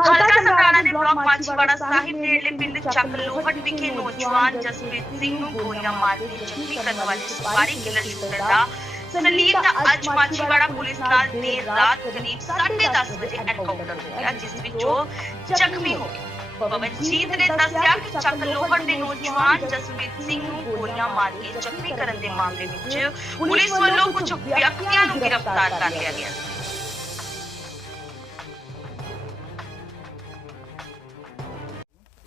ਹਲਕਾ ਸਮਰਾਲਾ ਦੇ ਬਲਾਕ ਮਾਚੀਵਾੜਾ ਸਾਹਿਬ ਨੇੜਲੇ ਪਿੰਡ ਚੱਕ ਲੋਹਟ ਵਿਖੇ ਨੌਜਵਾਨ ਜਸਪ੍ਰੀਤ ਸਿੰਘ ਨੂੰ ਗੋਲੀਆਂ ਮਾਰ ਕੇ ਜ਼ਖਮੀ ਕਰਨ ਵਾਲੇ ਸਪਾਰੀ ਕਿਲਰ ਸ਼ੂਟਰ ਦਾ ਸਲੀਮ ਦਾ ਅੱਜ ਮਾਚੀਵਾੜਾ ਪੁਲਿਸ ਨਾਲ ਦੇਰ ਰਾਤ ਕਰੀਬ 10:30 ਵਜੇ ਐਨਕਾਊਂਟਰ ਹੋ ਗਿਆ ਜਿਸ ਵਿੱਚ ਉਹ ਜ਼ਖਮੀ ਹੋ ਗਿਆ ਪਵਨਜੀਤ ਨੇ ਦੱਸਿਆ ਕਿ ਚੱਕ ਲੋਹਟ ਦੇ ਨੌਜਵਾਨ ਜਸਪ੍ਰੀਤ ਸਿੰਘ ਨੂੰ ਗੋਲੀਆਂ ਮਾਰ ਕੇ ਜ਼ਖਮੀ ਕਰਨ ਦੇ ਮਾਮਲੇ ਵਿੱਚ ਪੁਲਿਸ ਵੱਲੋਂ ਕੁਝ ਵਿਅਕਤੀਆਂ ਨੂੰ ਗ੍ਰਿਫਤਾਰ ਕਰ ਲਿਆ ਗਿਆ।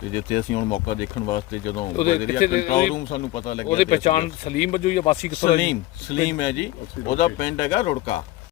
ਤੇ ਜਿੱਥੇ ਅਸੀਂ ਹੁਣ ਮੌਕਾ ਦੇਖਣ ਵਾਸਤੇ ਜਦੋਂ ਕੰਟਰੋਲ ਰੂਮ ਸਾਨੂੰ ਪਤਾ ਲੱਗਿਆ ਉਹਦੀ ਪਛਾਣ ਸਲੀਮ ਵਜੋਂ ਜਾਂ ਵਾਸੀ ਜੀ? ਸਲੀਮ ਸਲੀਮ ਹੈ ਜੀ। ਉਹਦਾ ਪਿੰਡ ਹੈਗਾ ਰੁੜਕਾ।